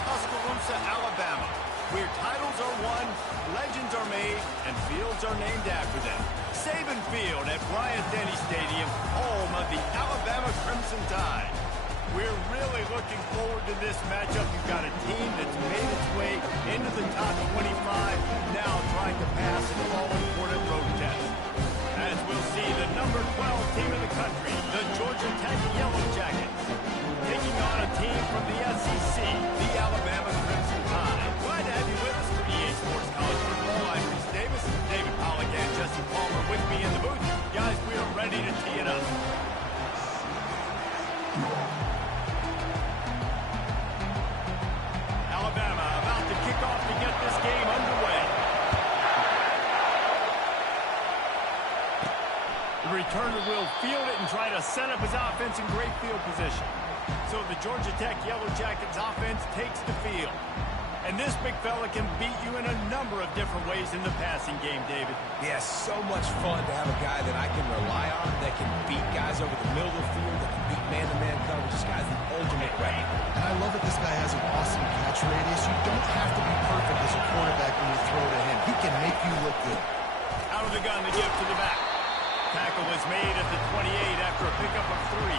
Tuscaloosa, Alabama, where titles are won, legends are made, and fields are named after them. Saban Field at Bryant-Denny Stadium, home of the Alabama Crimson Tide. We're really looking forward to this matchup. You've got a team that's made its way into the top 25, now trying to pass an all-important road test. As we'll see the number 12 team in the country, the Georgia Tech Yellow Jackets, taking on a team from the SEC, the Alabama Crimson Tide. Glad to have you with us for EA Sports College Football. I'm Reese Davis, David Pollack, and Jesse Palmer with me in the booth. Guys, we are ready to tee it up. Alabama about to kick off to get this game underway. The returner will field it and try to set up his offense in great field position. So the Georgia Tech Yellow Jackets offense takes the field. And this big fella can beat you in a number of different ways in the passing game, David. Yeah, so much fun to have a guy that I can rely on, that can beat guys over the middle of the field, that can beat man-to-man coverage. This guy's the ultimate weapon. And I love that this guy has an awesome catch radius. You don't have to be perfect as a quarterback when you throw to him. He can make you look good. Out of the gun to give to the back. Tackle was made at the 28 after a pickup of 3.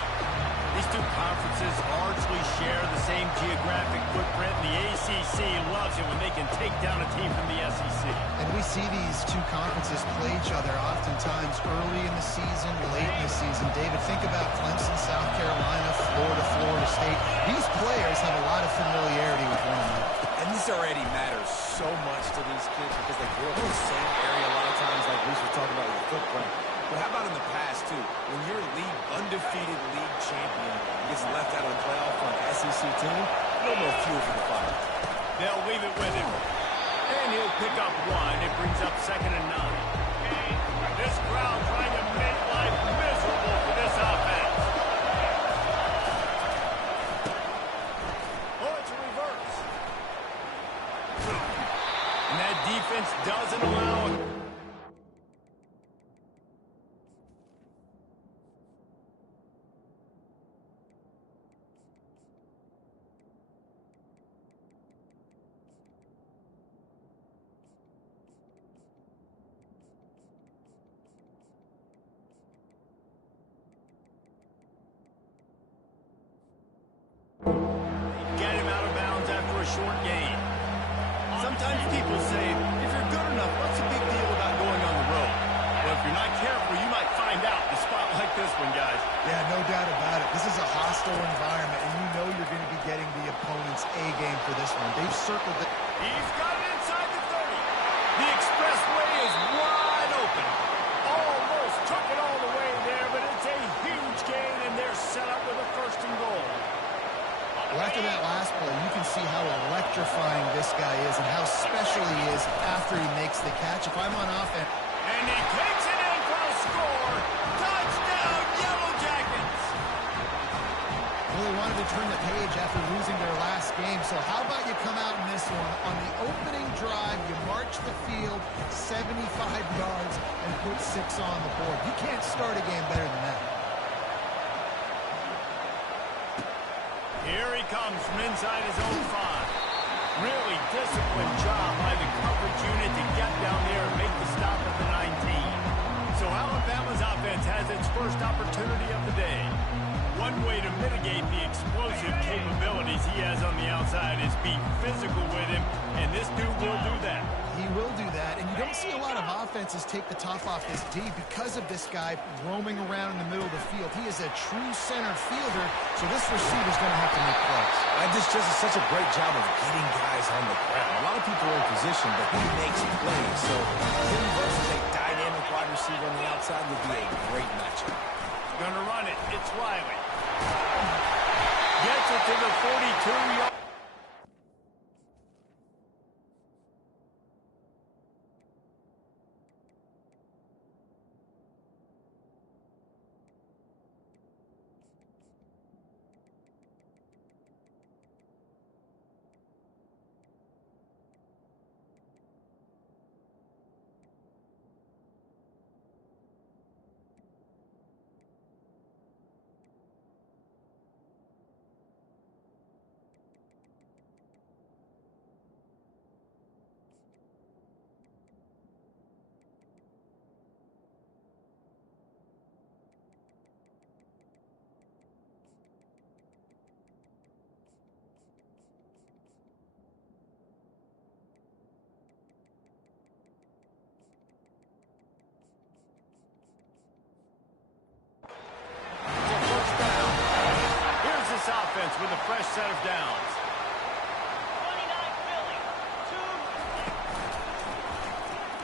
These two conferences largely share the same geographic footprint. The ACC loves it when they can take down a team from the SEC. And we see these two conferences play each other oftentimes early in the season, late in the season. David, think about Clemson, South Carolina, Florida, Florida State. These players have a lot of familiarity with one another. And this already matters so much to these kids because they grew up in the same area a lot of times, like Reese was talking about with the footprint. But how about in the past, too? When your undefeated league champion gets left out of the playoff for an SEC team, no more fuel for the fire. They'll leave it with him. And he'll pick up 1. It brings up 2nd and 9. This crowd trying to make life miserable for this offense. Oh, it's a reverse. And that defense doesn't allow it. Get him out of bounds after a short gain. Sometimes people say, if you're good enough, what's the big deal about going on the road? Well, if you're not careful, you might find out in a spot like this one, guys. Yeah, no doubt about it. This is a hostile environment, and you know you're going to be getting the opponent's A game for this one. They've circled it. He's got it inside the 30. The expressway is wide open. Almost took it all the way there, but it's a huge gain, and they're set up with a 1st and goal. Well, after that last play, you can see how electrifying this guy is and how special he is after he makes the catch. If I'm on offense... And he takes it in for a score. Touchdown, Yellow Jackets! Well, they wanted to turn the page after losing their last game, so how about you come out in this one? On the opening drive, you march the field 75 yards and put 6 on the board. You can't start a game better than that. Here he comes from inside his own 5. Really disciplined job by the coverage unit to get down there and make the stop at the 19. So Alabama's offense has its first opportunity of the day. One way to mitigate the explosive capabilities he has on the outside is be physical with him, and this dude will do that. He will do that, and you don't see a lot of offenses take the top off this D because of this guy roaming around in the middle of the field. He is a true center fielder, so this receiver's going to have to make plays. And this just is such a great job of getting guys on the ground. A lot of people are in position, but he makes plays. So him versus a dynamic wide receiver on the outside would be a great matchup. Gonna run it. It's Riley. Gets it to the 42-yard. set of downs.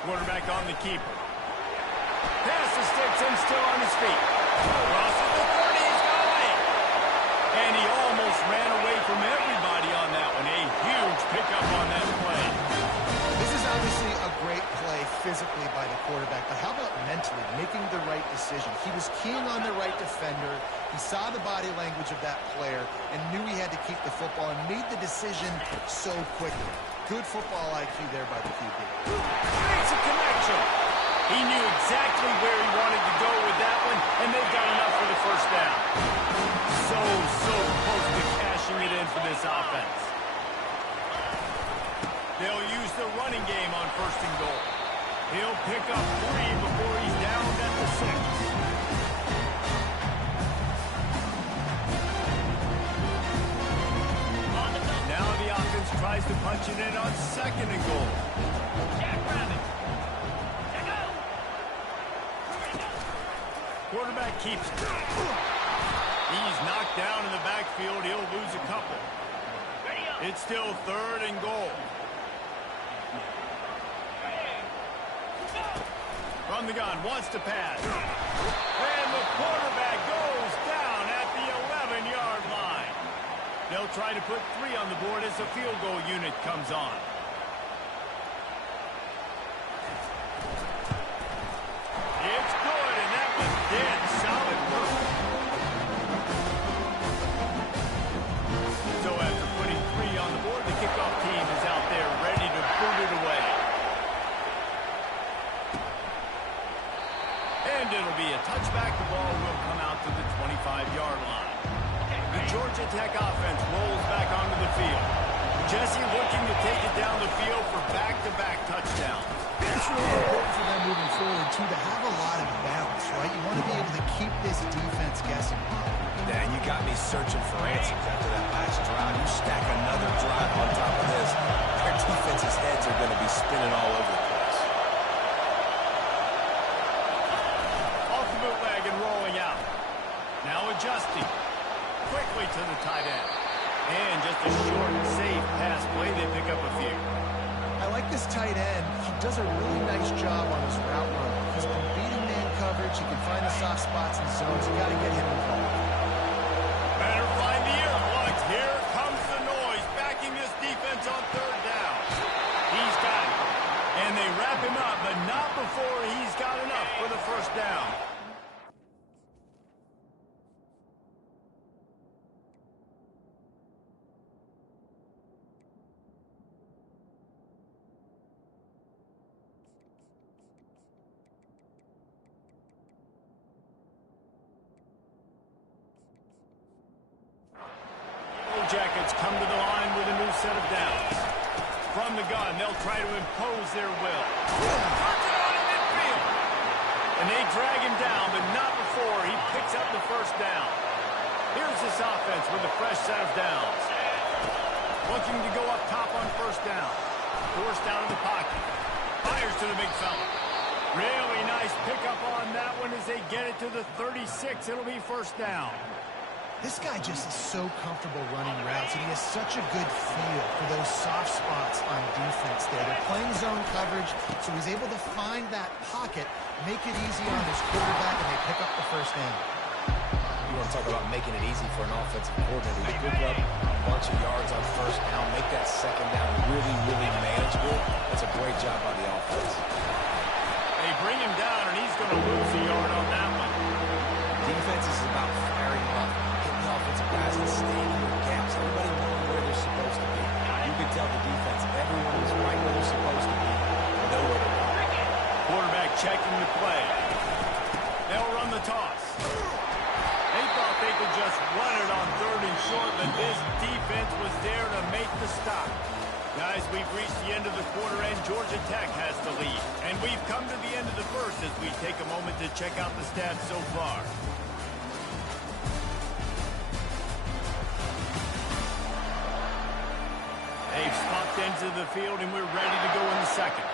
Quarterback on the keeper. Pass the sticks and still on his feet. Crosses the 30, he's got it. And he almost ran away from everybody on that one. A huge pickup on that play. This is obviously a great play physically by the quarterback, but how about mentally, making the right decision? He was keying on the right defender. He saw the body language of that player and knew he had to keep the football and made the decision so quickly. Good football IQ there by the QB. Makes a connection. He knew exactly where he wanted to go with that one, and they've got enough for the first down. So close to cashing it in for this offense. They'll use the running game on first and goal. He'll pick up 3 before he's down at the 6. Now the offense tries to punch it in on second and goal. Quarterback keeps it. He's knocked down in the backfield. He'll lose a couple. It's still third and goal. From the gun, wants to pass. And the quarterback goes down at the 11-yard line. They'll try to put 3 on the board as the field goal unit comes on. It's good, and that was dead solid work. So after putting 3 on the board, the kickoff team is out there ready to boot it away. And it'll be a touchback. The ball will come out to the 25-yard line. The Georgia Tech offense rolls back onto the field. Jesse looking to take it down the field for back-to-back touchdowns. It's really important for them moving forward, too, to have a lot of balance, right? You want to be able to keep this defense guessing. Dan, you got me searching for answers after that last drive. You stack another drive on top of this, their defense's heads are going to be spinning all over the place. Off the bootleg and rolling out. Now adjusting. Quickly to the tight end. And just a short, safe pass play. They pick up a few. I like this tight end. He does a really nice job on his route run. He's been beating man coverage. He can find the soft spots and zones. You got to get him involved. Better find the earplugs. Here comes the noise. Backing this defense on third down. He's got it. And they wrap him up, but not before he's got enough for the first down. Jackets come to the line with a new set of downs. From the gun, they'll try to impose their will. Puts it on in midfield. And they drag him down, but not before he picks up the first down. Here's this offense with a fresh set of downs. Looking to go up top on first down. Forced out of the pocket. Fires to the big fella. Really nice pickup on that one as they get it to the 36. It'll be first down. This guy just is so comfortable running routes, and he has such a good feel for those soft spots on defense there. They're playing zone coverage, so he's able to find that pocket, make it easy on his quarterback, and they pick up the first down. You want to talk about making it easy for an offensive coordinator. You pick up a bunch of yards on first down, make that second down really, really manageable. That's a great job by the offense. They bring him down, and he's going to lose a yard on that one. Defense is about firing up. Offensive guys and staying in their gaps. Everybody knowing where they're supposed to be. You can tell the defense, everyone is right where they're supposed to be. Nowhere to go. Quarterback checking the play. They'll run the toss. They thought they could just run it on third and short, but this defense was there to make the stop. Guys, we've reached the end of the quarter, and Georgia Tech has the lead. And we've come to the end of the first as we take a moment to check out the stats so far. They've swapped ends of the field, and we're ready to go in the second.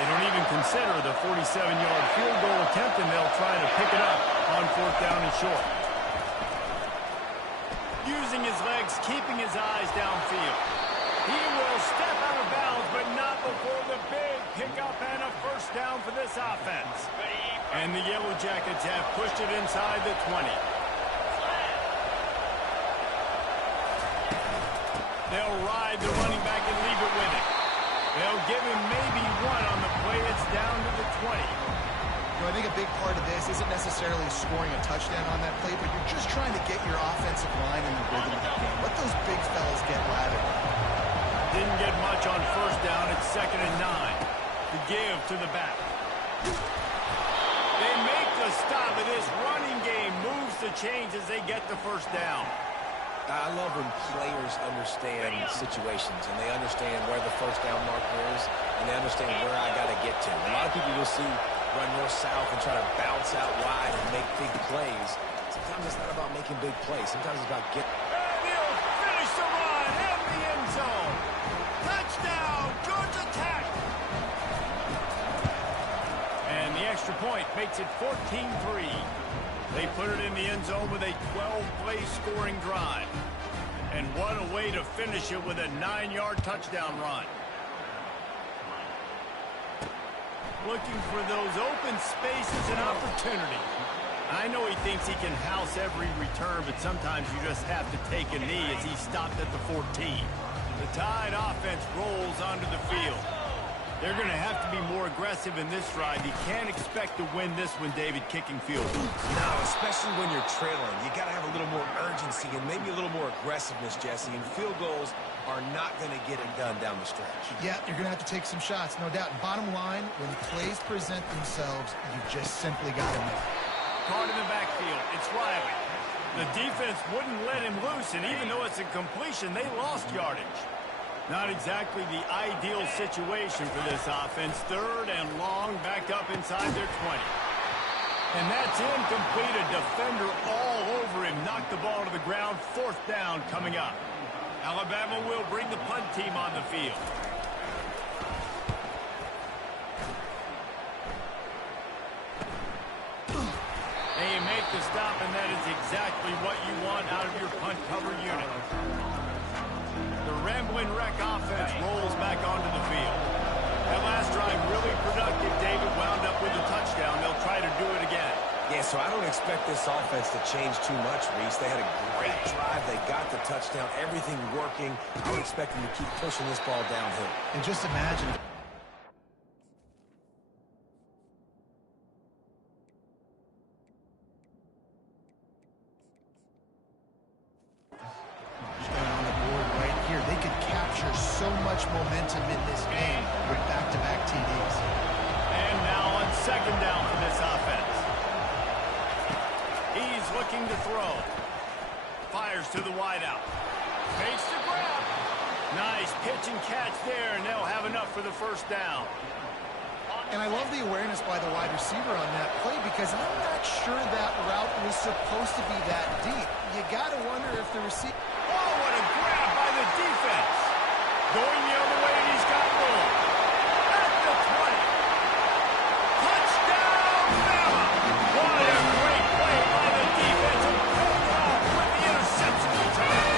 They don't even consider the 47-yard field goal attempt, and they'll try to pick it up on 4th down and short. Using his legs, keeping his eyes downfield. He will step out of bounds, but not before the big pickup and a 1st down for this offense. And the Yellow Jackets have pushed it inside the 20. They'll ride the running back and leave it with him. They'll give him maybe one on the play. It's down to the 20. I think a big part of this isn't necessarily scoring a touchdown on that play, but you're just trying to get your offensive line in the rhythm of the game. Let those big fellas get lathered. Didn't get much on 1st down. It's 2nd and 9. The give to the back. They make the stop, and this running game moves the chains as they get the 1st down. I love when players understand situations and they understand where the 1st down marker is and they understand where I got to get to. A lot of people you'll see run north-south and try to bounce out wide and make big plays. Sometimes it's not about making big plays. Sometimes it's about getting... And he'll finish the run in the end zone. Touchdown, Georgia Tech. And the extra point makes it 14-3. They put it in the end zone with a 12-play scoring drive. And what a way to finish it with a 9-yard touchdown run. Looking for those open spaces and opportunity. I know he thinks he can house every return, but sometimes you just have to take a knee as he stopped at the 14. The Tide offense rolls onto the field. They're going to have to be more aggressive in this drive. You can't expect to win this one, David, kicking field goals. No, especially when you're trailing. You got to have a little more urgency and maybe a little more aggressiveness, Jesse. And field goals are not going to get it done down the stretch. Yeah, you're going to have to take some shots, no doubt. Bottom line, when plays present themselves, you just simply got to make. Caught in the backfield. It's Riley. The defense wouldn't let him loose, and even though it's a completion, they lost yardage. Not exactly the ideal situation for this offense. 3rd and long, back up inside their 20. And that's incomplete. A defender all over him. Knocked the ball to the ground. 4th down coming up. Alabama will bring the punt team on the field. They make the stop, and that is exactly what you want out of your punt cover unit. The Rambling Wreck offense rolls back onto the field. That last drive really productive. David wound up with a touchdown. They'll try to do it again. Yeah, so I don't expect this offense to change too much, Reese. They had a great drive. They got the touchdown. Everything working. I would expect them to keep pushing this ball downhill. And just imagine... so much momentum in this game with back-to-back TDs. And now on 2nd down for this offense. He's looking to throw. Fires to the wideout. Fakes the grab. Nice pitch and catch there, and they'll have enough for the 1st down. And I love the awareness by the wide receiver on that play because I'm not sure that route was supposed to be that deep. You got to wonder if the receiver... Oh, what a grab by the defense. Going the other way, and he's got room. At the 20. Touchdown, Bama! What a great play by the defense, and paid off with the interception return.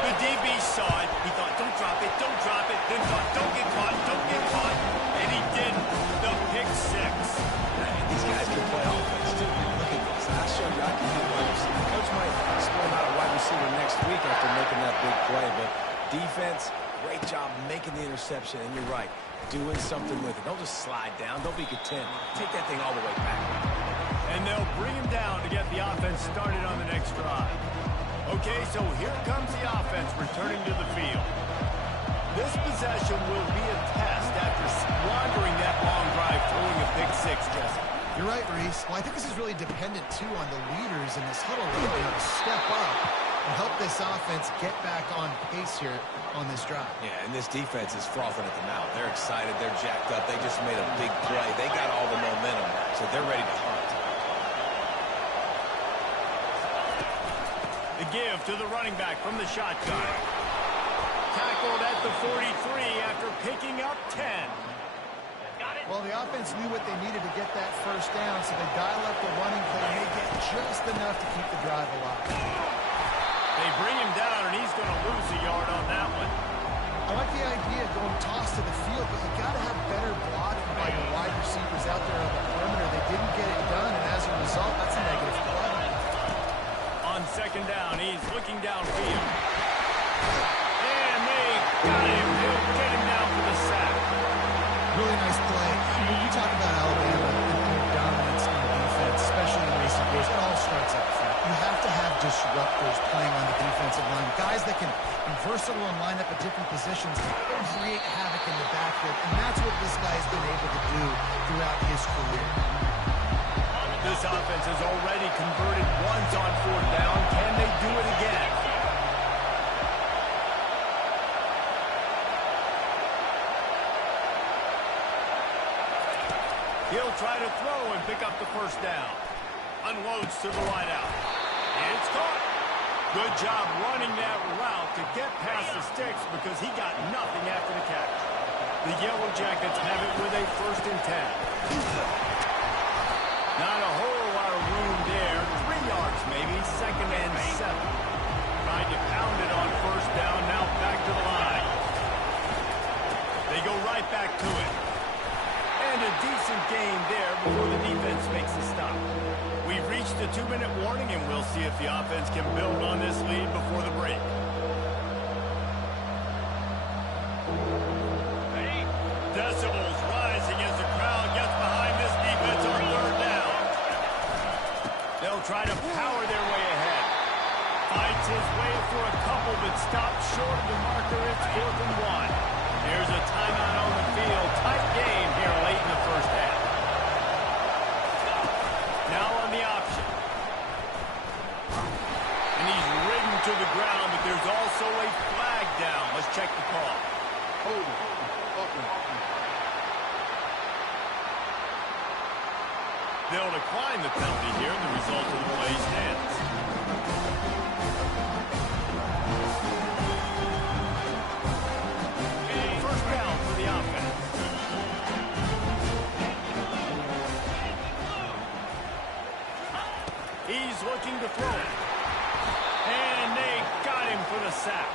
The DB saw it. He thought, don't drop it, don't drop it. Then thought, don't get caught, don't get caught. And he didn't. The pick 6. These guys can play offense, too. Look at this. I showed you I can do wide receiver. Coach might split him out a wide receiver next week after making that big play, but defense, great job making the interception, and you're right, doing something with it. Don't just slide down. Don't be content. Take that thing all the way back. And they'll bring him down to get the offense started on the next drive. Okay, so here comes the offense returning to the field. This possession will be a test after squandering that long drive, throwing a pick 6, Jesse. You're right, Reese. Well, I think this is really dependent, too, on the leaders in this huddle right now to step up and help this offense get back on pace here on this drive. Yeah, and this defense is frothing at the mouth. They're excited. They're jacked up. They just made a big play. They got all the momentum, so they're ready to hunt. The give to the running back from the shotgun. Tackled at the 43 after picking up 10. Well, the offense knew what they needed to get that first down, so they dial up the running play, and they get just enough to keep the drive alive. They bring him down, and he's going to lose a yard on that one. I like the idea of going toss to the field, but you got to have better blocking by your wide receivers out there on the perimeter. They didn't get it done, and as a result, that's a negative play. On second down, he's looking downfield. And they got him. They'll get him down for the sack. Really nice play. When you talk about Alabama and their dominance in defense, especially in recent years, it all starts up front. You have to have disruptors playing on the defensive line, guys that can be versatile and line up at different positions and create havoc in the backfield, and that's what this guy's been able to do throughout his career. This offense has already converted once on fourth down. Can they do it again? He'll try to throw and pick up the first down. Unloads to the wideout. It's caught. Good job running that route to get past the sticks because he got nothing after the catch. The Yellow Jackets have it with a 1st and 10. Not a whole lot of room there. 3 yards maybe. 2nd and 7. Tried to pound it on first down. Now back to the line. They go right back to it. And a decent gain there before the defense makes a stop. We've reached the 2-minute warning, and we'll see if the offense can build on this lead before the break. Decibels rising as the crowd gets behind this defense on 3rd down. They'll try to power their way ahead. Fights his way for a couple, but stops short of the marker. It's 4th and 1. There's a timeout on the field. Tight game here late in the first half. Now on the option. And he's ridden to the ground, but there's also a flag down. Let's check the call. They'll decline the penalty here. The result of the play stands. First down for the offense. He's looking to throw it. And they got him for the sack.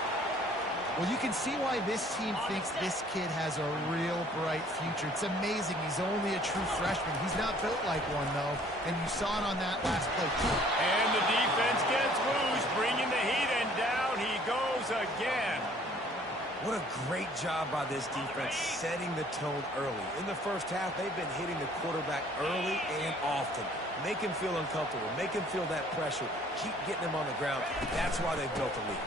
Well, you can see why this team thinks this kid has a real bright future. It's amazing. He's only a true freshman. He's not built like one, though, and you saw it on that last play, too. And the defense gets loose, bringing the heat, and down he goes again. What a great job by this defense setting the tone early. In the first half, they've been hitting the quarterback early and often. Make him feel uncomfortable. Make him feel that pressure. Keep getting him on the ground. That's why they've built the lead.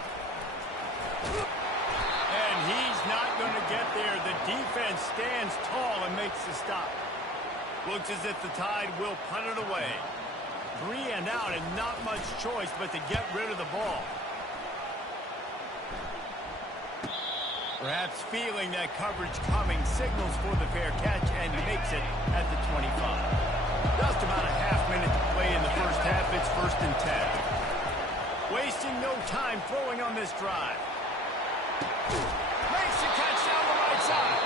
And he's not going to get there. The defense stands tall and makes the stop. Looks as if the Tide will punt it away. 3 and out and not much choice but to get rid of the ball. Perhaps feeling that coverage coming, signals for the fair catch and makes it at the 25. Just about a half minute to play in the first half. It's 1st and 10. Wasting no time throwing on this drive. Makes the catch down the right side.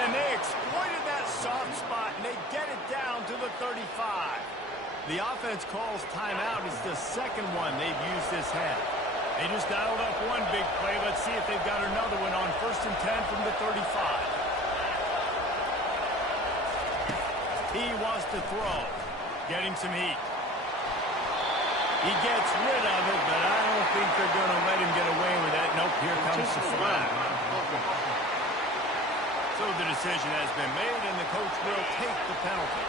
And they exploited that soft spot, and they get it down to the 35. The offense calls timeout. It's the 2nd one they've used this half. They just dialed up one big play. Let's see if they've got another one on 1st and 10 from the 35. He wants to throw. Getting some heat. He gets rid of it, but I don't think they're going to let him get away with that. Nope, here comes the flag. So the decision has been made, and the coach will take the penalty.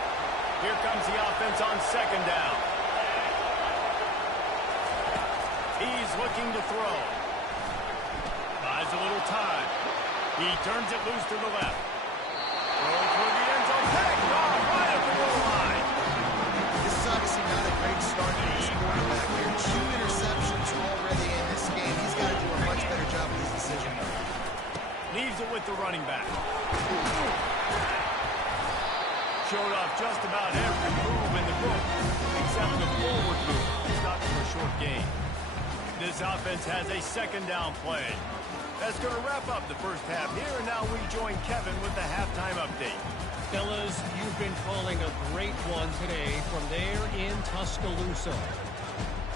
Here comes the offense on 2nd down. He's looking to throw. Buys a little time. He turns it loose to the left. Throw for the end zone. Picked off right at the goal line. This is obviously not a great start for this quarterback here. 2 interceptions already in this game. He's got to do a much better job with his decision. Leaves it with the running back. Showed off just about every move in the book, except the forward move. Stopped for a short gain. This offense has a 2nd down play. That's going to wrap up the first half here, and now we join Kevin with the halftime update. Fellas, you've been calling a great one today from there in Tuscaloosa.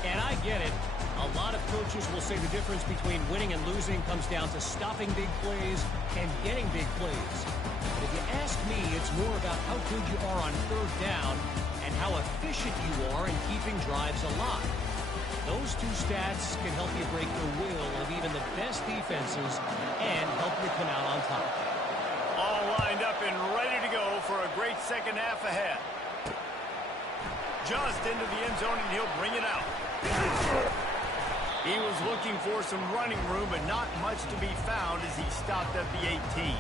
And I get it. A lot of coaches will say the difference between winning and losing comes down to stopping big plays and getting big plays. But if you ask me, it's more about how good you are on third down and how efficient you are in keeping drives alive. Those two stats can help you break the will of even the best defenses and help you come out on top. All lined up and ready to go for a great second half ahead. Just into the end zone, and he'll bring it out. He was looking for some running room, but not much to be found as he stopped at the 18.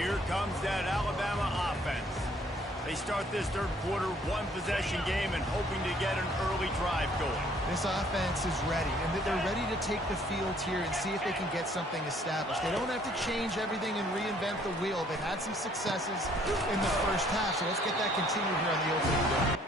Here comes that Alabama offense. They start this third quarter one-possession game and hoping to get an early drive going. This offense is ready, and they're ready to take the field here and see if they can get something established. They don't have to change everything and reinvent the wheel. They've had some successes in the first half, so let's get that continued here on the opening drive.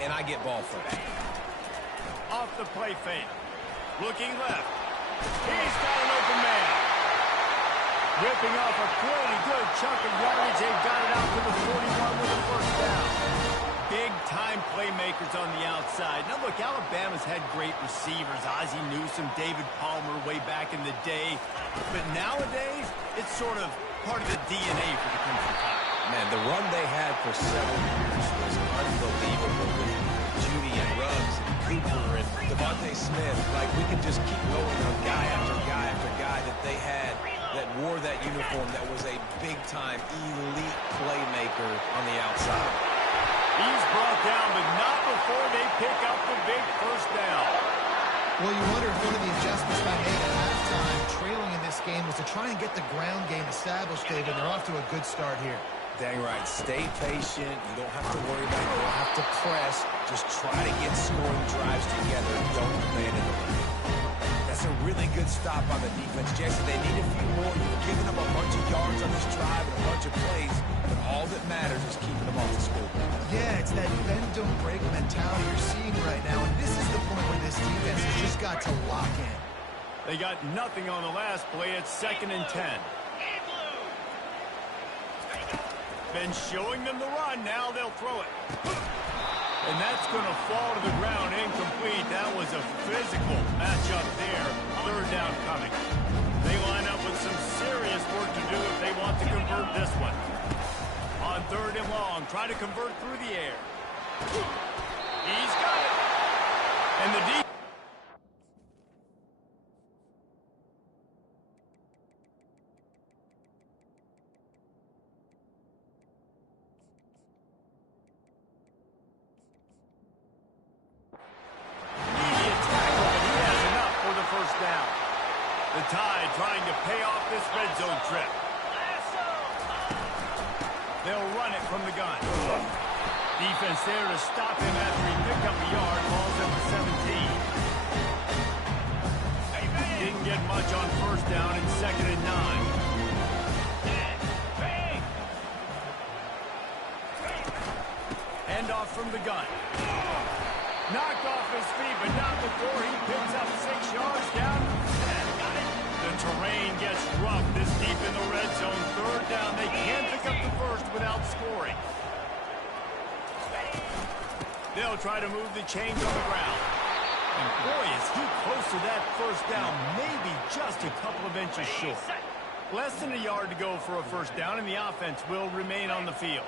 And I get ball first. Off the play fake. Looking left. He's got an open man. Ripping off a pretty good chunk of yardage. They've got it out to the 41 with a first down. Big-time playmakers on the outside. Now, look, Alabama's had great receivers. Ozzie Newsome, David Palmer way back in the day. But nowadays, it's sort of part of the DNA for the Crimson Tide. Man, the run they had for several years was unbelievable with Judy and Ruggs and Cooper and Devontae Smith. Like, we can just keep going on guy after guy after guy that they had that wore that uniform that was a big-time elite playmaker on the outside. He's brought down, but not before they pick up the big first down. Well, you wonder if one of the adjustments they made at halftime, trailing in this game, was to try and get the ground game established, David. They're off to a good start here. Dang right. Stay patient. You don't have to worry about it. You don't have to press. Just try to get scoring drives together. Don't abandon the run. That's a really good stop on the defense. Jason, they need a few more. You've given them a bunch of yards on this drive and a bunch of plays, but all that matters is keeping them off the scoreboard. Yeah, it's that bend, don't break mentality you're seeing right now, and this is the point where this defense has just got to lock in. They got nothing on the last play. It's 2nd and 10. Been showing them the run. Now they'll throw it. And that's going to fall to the ground incomplete. That was a physical matchup there. Third down coming. They line up with some serious work to do if they want to convert this one. On 3rd and long, try to convert through the air. He's got it. And the defense. The Tide trying to pay off this red zone trip. They'll run it from the gun. Defense there to stop him after he picked up a yard. Ball's at the 17. Didn't get much on first down in 2nd and 9. Hand off from the gun. Knocked off his feet, but not before he picks up 6 yards down. The terrain gets rough this deep in the red zone. 3rd down. They can't pick up the first without scoring. They'll try to move the chains on the ground. And boy, is he close to that first down. Maybe just a couple of inches short. Less than a yard to go for a first down, and the offense will remain on the field.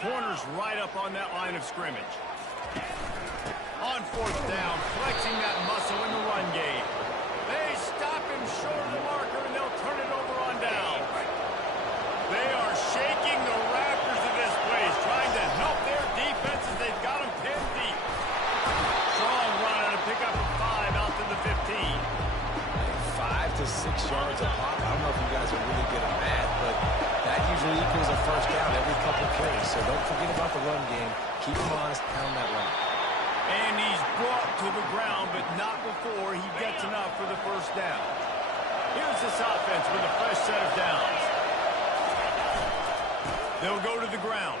Corners right up on that line of scrimmage. On 4th down, flexing that muscle in the run game. They stop him short of the marker, and they'll turn it over on down. They are shaking the rafters of this place, trying to help their defense as they've got them pinned deep. Strong run and a pickup of 5 out to the 15. 5 to 6 yards a pop. I don't know if you guys are really good at math, but that usually equals a first down every couple carries. So don't forget about the run game. Keep them honest, pound that rock. And he's brought to the ground, but not before he gets enough for the first down. Here's this offense with a fresh set of downs. They'll go to the ground.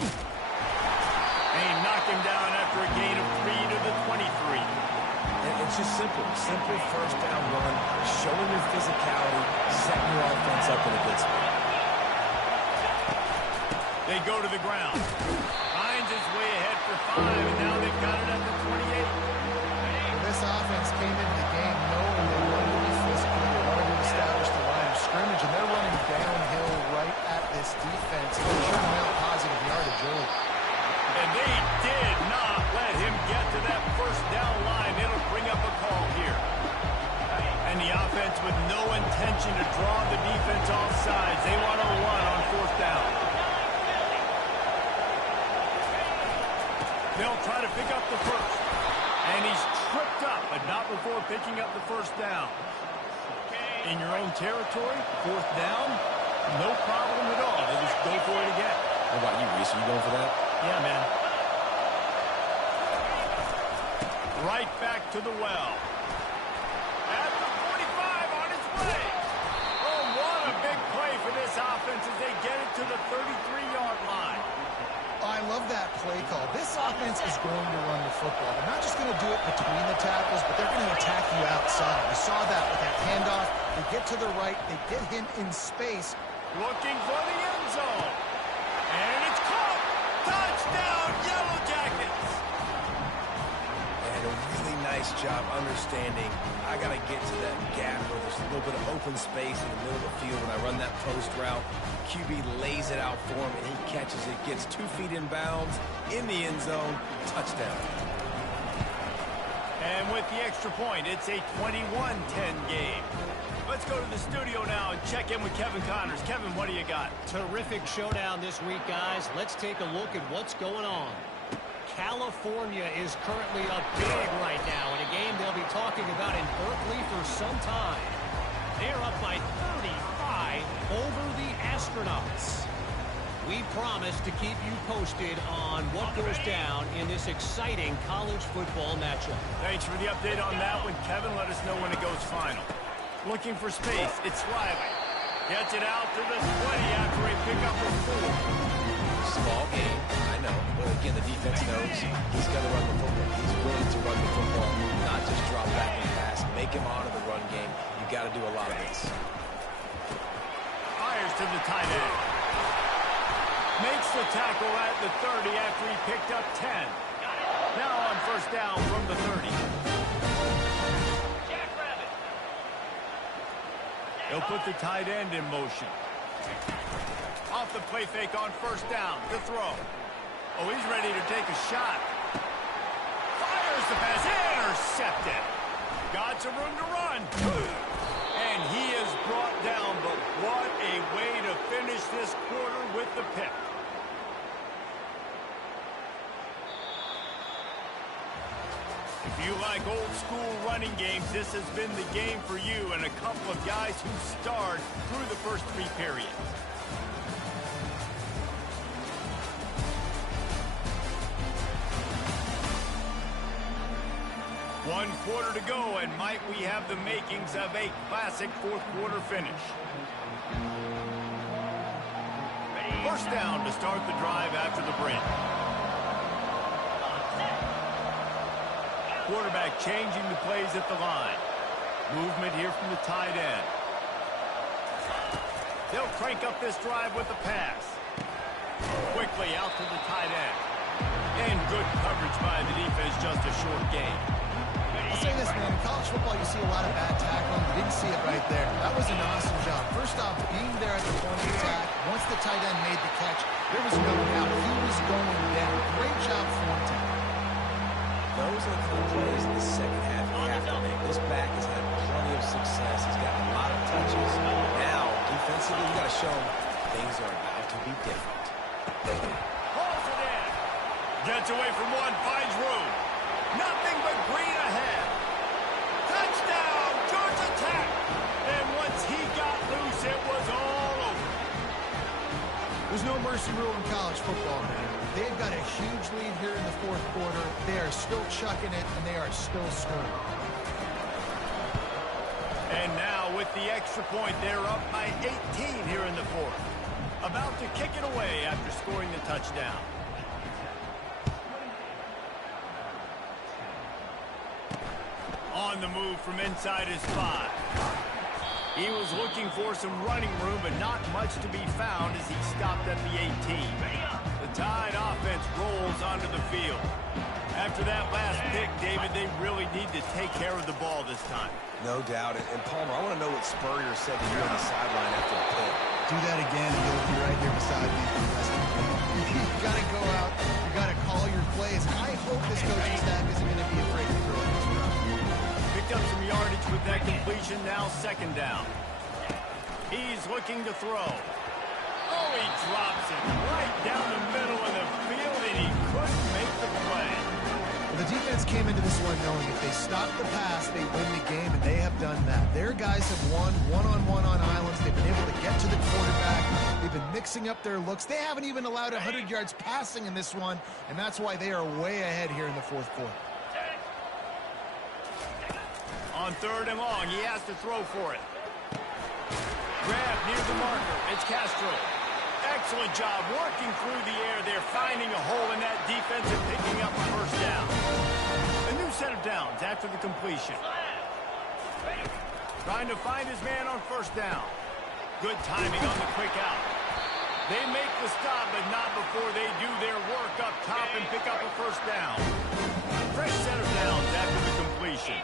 They knock him down after a gain of 3 to the 23. It's just simple. Simple first down run, showing your physicality, setting your offense up in a good spot. They go to the ground. Finds his way ahead for 5, and now they've got it at the 28. Well, this offense came into the game knowing they wanted to be physical. They wanted to establish the line of scrimmage, and they're running downhill right at this defense. They're shooting out positive yardage early. And they did not let him get to that first down line. It'll bring up a call here. And the offense with no intention to draw the defense off sides. They want to run on 4th down. They'll try to pick up the first. And he's tripped up, but not before picking up the first down. In your own territory, 4th down, no problem at all. They just go for it again. What about you, Reese? Are you going for that? Yeah, man. Right back to the well. At the 45 on its way. Oh, what a big play for this offense as they get it to the 33-yard line. I love that play call. This offense is going to run the football. They're not just going to do it between the tackles, but they're going to attack you outside. We saw that with that handoff. They get to the right. They get him in space. Looking for the end zone. And it's caught. Touchdown, Yellow Jackets. And a really nice job understanding I got to get to that gap where there's a little bit of open space in the middle of the field when I run that post route. QB lays it out for him, and he catches it, gets 2 feet in bounds, in the end zone, touchdown. And with the extra point, it's a 21-10 game. Let's go to the studio now and check in with Kevin Connors. Kevin, what do you got? Terrific showdown this week, guys. Let's take a look at what's going on. California is currently up big right now in a game they'll be talking about in Berkeley for some time. They're up by 35 over the Astronauts. We promise to keep you posted on what goes down in this exciting college football matchup. Thanks for the update on that one, Kevin. Let us know when it goes final. Looking for space. It's Riley. Gets it out to the 20 after a pickup of 4. Small game, I know. But again, the defense knows he's got to run the football. He's willing to run the football, not just drop back and pass. Make him honor the run game. You got to do a lot of this. Fires to the tight end. Makes the tackle at the 30 after he picked up 10. Now on first down from the 30. He'll put the tight end in motion. Off the play fake on first down. The throw. Oh, he's ready to take a shot. Fires the pass. Intercepted. Got some room to run. And he is brought down, but what a way to finish this quarter with the pick. If you like old school running games, this has been the game for you and a couple of guys who starred through the first 3 periods. One quarter to go, and might we have the makings of a classic fourth quarter finish. First down to start the drive after the break. Quarterback changing the plays at the line. Movement here from the tight end. They'll crank up this drive with the pass. Quickly out to the tight end. And good coverage by the defense, just a short gain. I'll say this, man. In college football, you see a lot of bad tackling. You didn't see it right there. That was an awesome job. First off, being there at the point of attack, once the tight end made the catch, there was no doubt he was going down. Great job for him. Those are the plays in the second half you have to make. This back has had plenty of success. He's got a lot of touches. Now, defensively, you got to show him things are about to be different. Pulls it in. Gets away from one, finds room. Nothing but green ahead. Touchdown, Georgia Tech. And once he got loose, it was all over. There's no mercy rule in college football, man. They've got a huge lead here in the fourth quarter. They are still chucking it, and they are still scoring. And now with the extra point, they're up by 18 here in the fourth. About to kick it away after scoring the touchdown. On the move from inside his 5. He was looking for some running room, but not much to be found as he stopped at the 18. The Tide offense rolls onto the field. After that last pick, David, they really need to take care of the ball this time. No doubt. And Palmer, I want to know what Spurrier said to you on the sideline after the pick. Do that again, and you'll be right here beside me for the rest of the game. You've got to go out. You've got to call your plays. I hope this coaching staff isn't going to be afraid to throw it this round. Picked up some yardage with that completion. Now second down. He's looking to throw. Oh, he drops it right down the middle of the field, and he couldn't make the play. Well, the defense came into this one knowing if they stop the pass, they win the game, and they have done that. Their guys have won one-on-one on islands. They've been able to get to the quarterback. They've been mixing up their looks. They haven't even allowed 100 yards passing in this one, and that's why they are way ahead here in the fourth quarter. On third and long, he has to throw for it. Grab near the marker. It's Castro. Excellent job working through the air there, finding a hole in that defense and picking up a first down. A new set of downs after the completion. Trying to find his man on first down. Good timing on the quick out. They make the stop, but not before they do their work up top and pick up a first down. Fresh set of downs after the completion.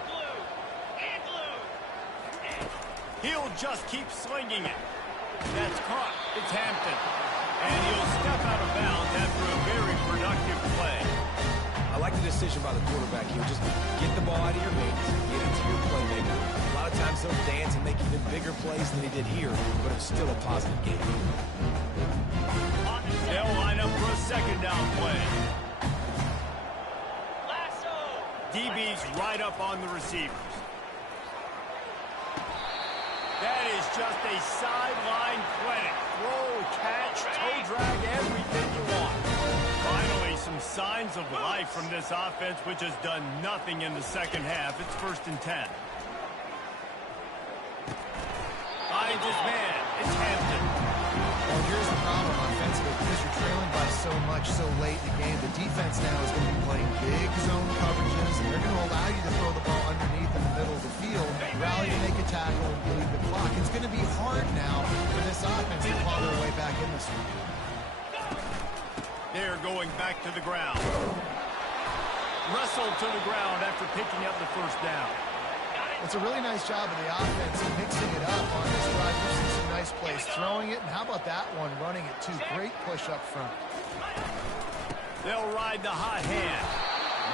He'll just keep slinging it. That's caught. It's Hampton. And he'll step out of bounds after a very productive play. I like the decision by the quarterback here. Just get the ball out of your hands, get it to your playmaker. A lot of times he'll dance and make even bigger plays than he did here, but it's still a positive game. They'll line up for a second down play. DB's right up on the receivers. That is just a sideline clinic. Throw, catch, toe drag, everything you want. Finally, some signs of life from this offense, which has done nothing in the second half. It's 1st and 10. Finds his man. It's Hampton. Well, here's the problem offensively. Because you're trailing by so much so late in the game, the defense now is going to be playing big zone coverages, and they're going to allow you to throw the ball underneath in the middle of the field, rally to make a tackle, and bleed the clock. It's going to be hard now for this offense to claw their way back in this one. They're going back to the ground. Wrestled to the ground after picking up the first down. It's a really nice job of the offense mixing it up on this drive. We've seen some nice plays throwing it, and how about that one running it too? Great push up front. They'll ride the hot hand.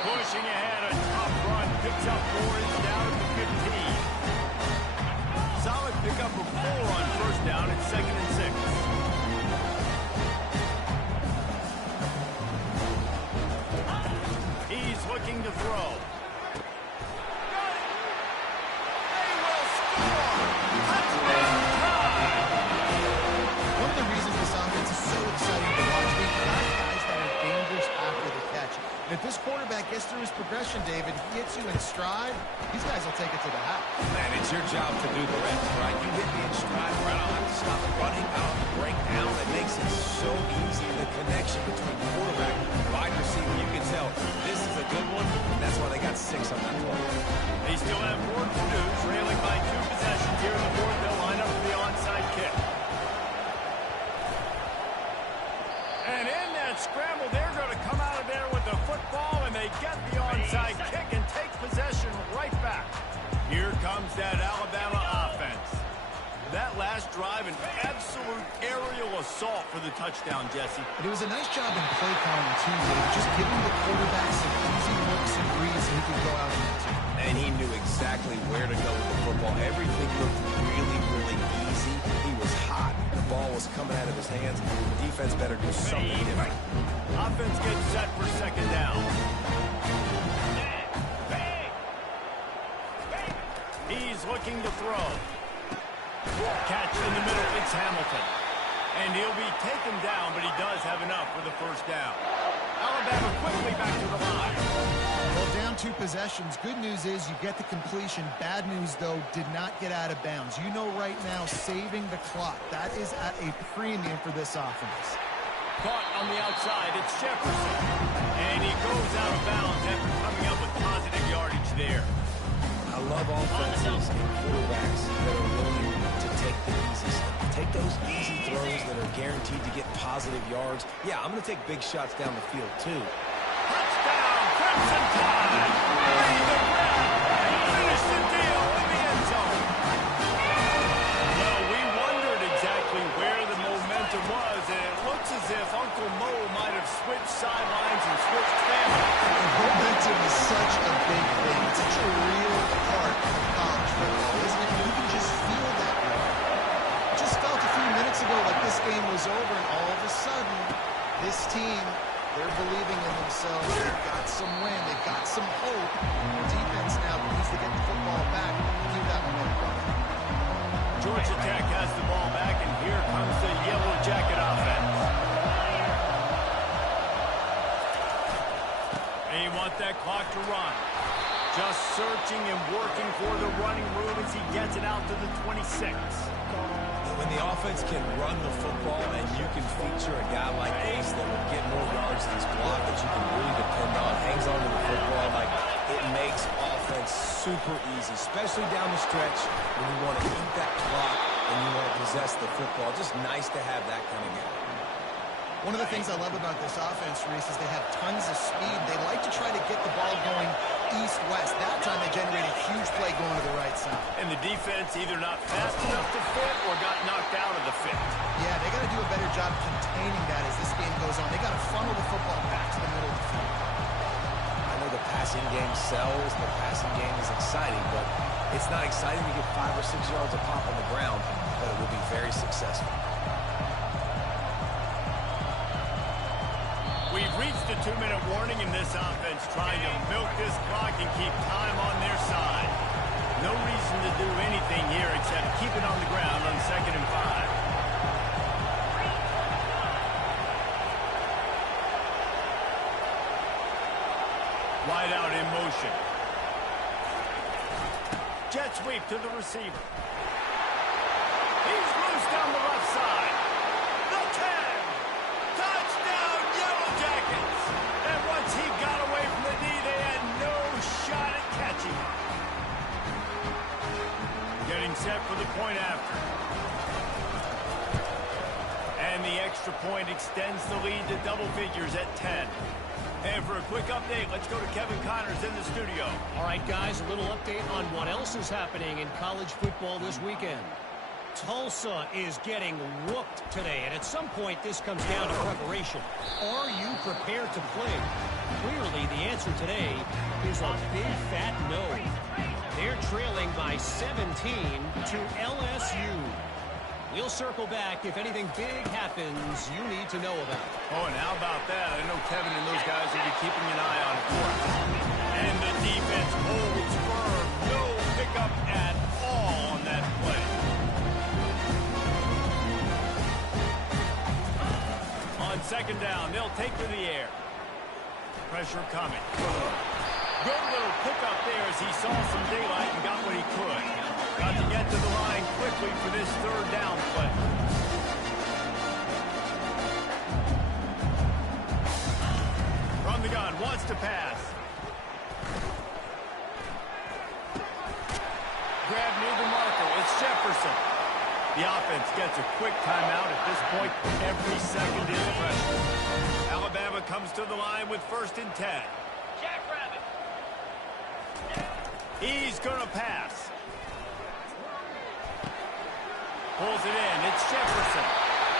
Pushing ahead, a tough run. Picks up 4, is down at the 15. Solid pickup of 4 on first down. It's 2nd and 6. He's looking to throw. They will score! Touchdown Tide! One of the reasons this offense is so exciting to watch, they've got guys that are dangerous after the catch. And if this quarterback gets through his progression, David, he hits you in stride, these guys will take it to the house. Man, it's your job to do the rest, right? You hit me in stride, right? I don't have to stop running. I don't have to break down. It makes it so easy. The connection between quarterback and wide receiver, you can tell this is a good one, and that's why they got 6 on that play. They still have work to do, trailing by 2 possessions here in the fourth. They'll line up for the onside kick. And in that scramble, they're going to come out of there with the football, and they get the onside kick and take possession right back. Here comes that Alabama offense. That last drive, an absolute aerial assault for the touchdown, Jesse. But it was a nice job in play calling, too, David. Just giving the quarterback some easy looks and reads so he could go out and answer. And he knew exactly where to go with the football. Everything looked really, really easy. He was hot. The ball was coming out of his hands. The defense better do something different. Offense gets set for second down. He's looking to throw. Catch in the middle, it's Hamilton. And he'll be taken down, but he does have enough for the first down. Alabama quickly back to the line. Well, down 2 possessions. Good news is you get the completion. Bad news, though, did not get out of bounds. You know right now, saving the clock. That is at a premium for this offense. Caught on the outside, it's Jefferson. And he goes out of bounds after coming up with positive yardage there. I love offenses and quarterbacks that are willing to take the easy stuff. Take those easy throws that are guaranteed to get positive yards. Yeah, I'm going to take big shots down the field, too. Touchdown, Crimson Tide! Ready to grab and finish the deal in the end zone. Well, we wondered exactly where the momentum was, and it looks as if Uncle Mo might have switched sidelines and switched families. Momentum is such a big thing. It's such a real part of college football, isn't it? You can just feel that way. It just felt a few minutes ago like this game was over, and all of a sudden, this team, they're believing in themselves. They've got some wind. They've got some hope. The defense now needs to get the football back and keep that momentum going. Georgia Tech has the ball back, and here comes the Yellow Jacket offense. They want that clock to run. Just searching and working for the running room as he gets it out to the 26. When the offense can run the football and you can feature a guy like Ace that will get more yards than his block that you can really depend on, hangs on to the football, like it makes offense super easy, especially down the stretch when you want to eat that clock and you want to possess the football. Just nice to have that kind of guy. One of the things I love about this offense, Reese, is they have tons of speed. They like to try to get the ball going east-west. That time they generated a huge play going to the right side. And the defense either not fast enough to fit or got knocked out of the fit. Yeah, they got to do a better job containing that as this game goes on. They got to funnel the football back to the middle of the field. I know the passing game sells, the passing game is exciting, but it's not exciting to get 5 or 6 yards a pop on the ground, but it will be very successful. We've reached the 2-minute warning in this offense, trying to milk this clock and keep time on their side. No reason to do anything here except keep it on the ground on 2nd and 5. Wide out in motion. Jet sweep to the receiver. He's loose down the left side. The 10. Touchdown, Yellow Jackets! And once he got away from the knee, they had no shot at catching him. Getting set for the point after. And the extra point extends the lead to double figures at 10. And for a quick update, let's go to Kevin Connors in the studio. All right, guys, a little update on what else is happening in college football this weekend. Tulsa is getting whooped today, and at some point this comes down to preparation. Are you prepared to play? Clearly, the answer today is a big fat no. They're trailing by 17 to LSU. We'll circle back if anything big happens you need to know about. Oh, and how about that? I know Kevin and those guys will be keeping an eye on it for us. And the defense holds firm. No pickup at all on that play. On 2nd down, they'll take to the air. Pressure coming. Good little pickup there as he saw some daylight and got what he could. Got to get to the line quickly for this 3rd down play. From the gun, wants to pass. Grab near the marker. It's Jefferson. The offense gets a quick timeout at this point. Every second is pressure. Alabama comes to the line with 1st and 10. Jackrabbit. He's going to pass. Pulls it in. It's Jefferson.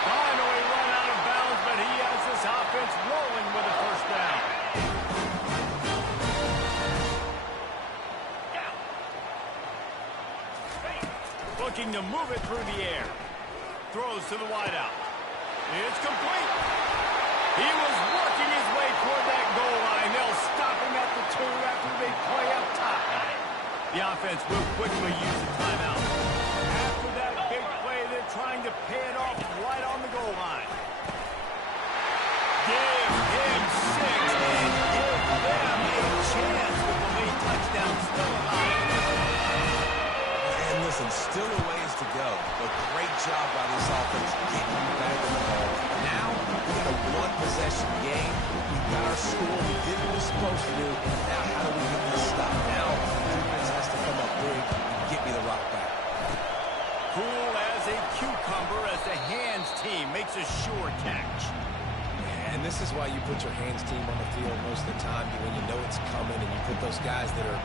Finally run out of bounds, but he has this offense rolling with a 1st down. Looking to move it through the air. Throws to the wideout. It's complete. He was working his way toward that goal line. They'll stop him at the 2 after the big play up top. The offense will quickly use the timeout. After that big play, they're trying to pay it off right on the goal line. Give him 6. score. We did what we're supposed to do. Now, how do we get this stop? Now, the defense has to come up big and get me the rock back. Cool as a cucumber as the hands team makes a sure catch. And this is why you put your hands team on the field most of the time when you know it's coming, and you put those guys that are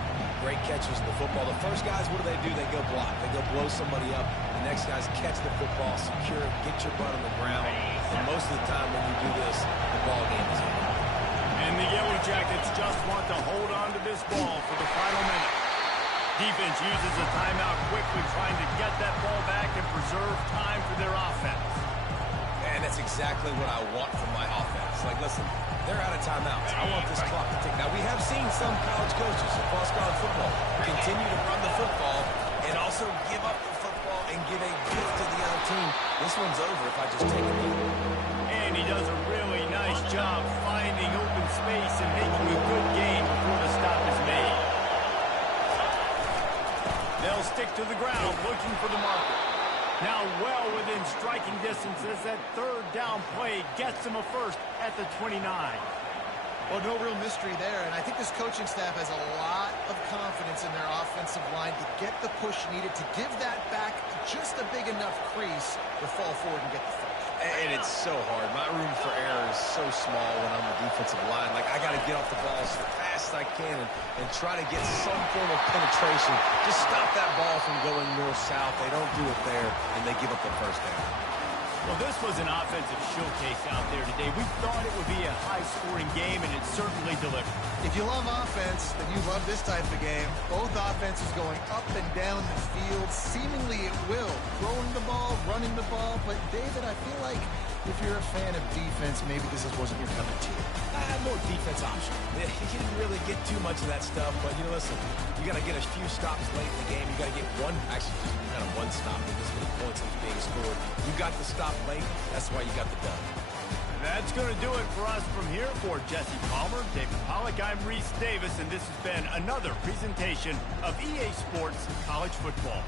great catchers in the football. The first guys, what do? They go block. They go blow somebody up. The next guys catch the football, secure it, get your butt on the ground. And most of the time when you do this, the ball game is over. And the Yellow Jackets just want to hold on to this ball for the final minute. Defense uses a timeout quickly, trying to get that ball back and preserve time for their offense. And that's exactly what I want from my offense. Like, listen, they're out of timeouts. I want this clock to tick. Now, we have seen some college coaches across college football continue to run the football and also give up the football and give a gift to the other team. This one's over if I just take a knee. And he does a really nice job finding open space and making a good gain before the stop is made. They'll stick to the ground looking for the marker. Now well within striking distance as that third down play gets him a first at the 29. Well, no real mystery there, and I think this coaching staff has a lot of confidence in their offensive line to get the push needed to give that back just a big enough crease to fall forward and get the first. And it's so hard. My room for error is so small when I'm the defensive line. Like, I got to get off the ball as fast as I can and try to get some form of penetration. Just stop that ball from going north-south. They don't do it there, and they give up the first down. Well, this was an offensive showcase out there today. We thought it would be a high-scoring game, and it certainly delivered. If you love offense, then you love this type of game. Both offenses going up and down the field, seemingly at will. Throwing the ball, running the ball. But, David, I feel like if you're a fan of defense, maybe this wasn't your cup of tea. I had more defense option. You didn't really get too much of that stuff, but, you know, listen, you got to get a few stops late in the game. You got to get one, actually just kind of one stop with this many points that's being scored. You got the stop late. That's why you got the dub. That's going to do it for us from here. For Jesse Palmer, David Pollack, I'm Reese Davis, and this has been another presentation of EA Sports College Football.